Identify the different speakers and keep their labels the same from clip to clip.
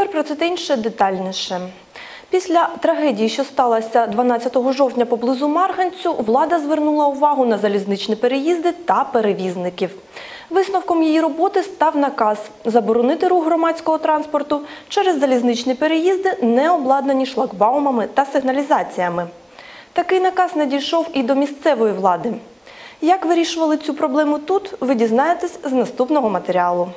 Speaker 1: тепер про це та інше детальніше. Після трагедії, що сталася 12 жовтня поблизу Марганцю, влада звернула увагу на залізничні переїзди та перевізників. Висновком її роботи став наказ заборонити рух громадського транспорту через залізничні переїзди, не обладнані шлагбаумами та сигналізаціями. Такий наказ надійшов і до місцевої влади. Як вирішували цю проблему тут, ви дізнаєтесь з наступного матеріалу.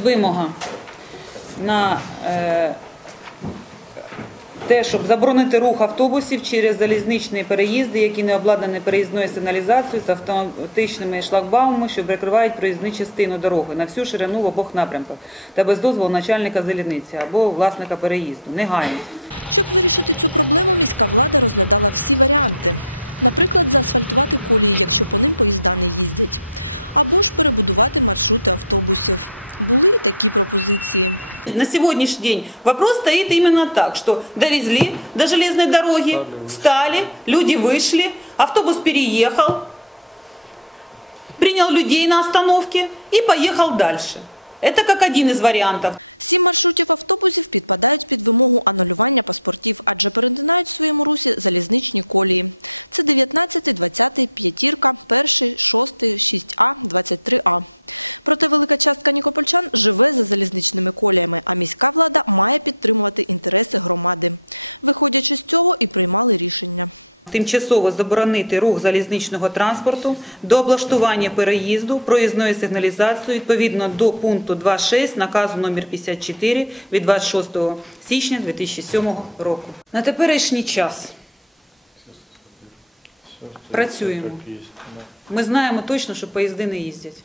Speaker 2: Вимога на е, те, щоб заборонити рух автобусів через залізничні переїзди, які не обладнані переїзною сигналізацією з автоматичними шлагбаумами, що прикривають проїзну частину дороги на всю ширину в обох напрямках та без дозволу начальника залізниці або власника переїзду. Негайно. На сегодняшний день вопрос стоит именно так, что довезли до железной дороги, встали, люди вышли, автобус переехал, принял людей на остановке и поехал дальше. Это как один из вариантов. Тимчасово заборонити рух залізничного транспорту до облаштування переїзду проїзною сигналізацією відповідно до пункту 2.6 наказу номер 54 від 26 січня 2007 року. На теперішній час Працюємо. Ми знаємо точно, що поїзди не їздять.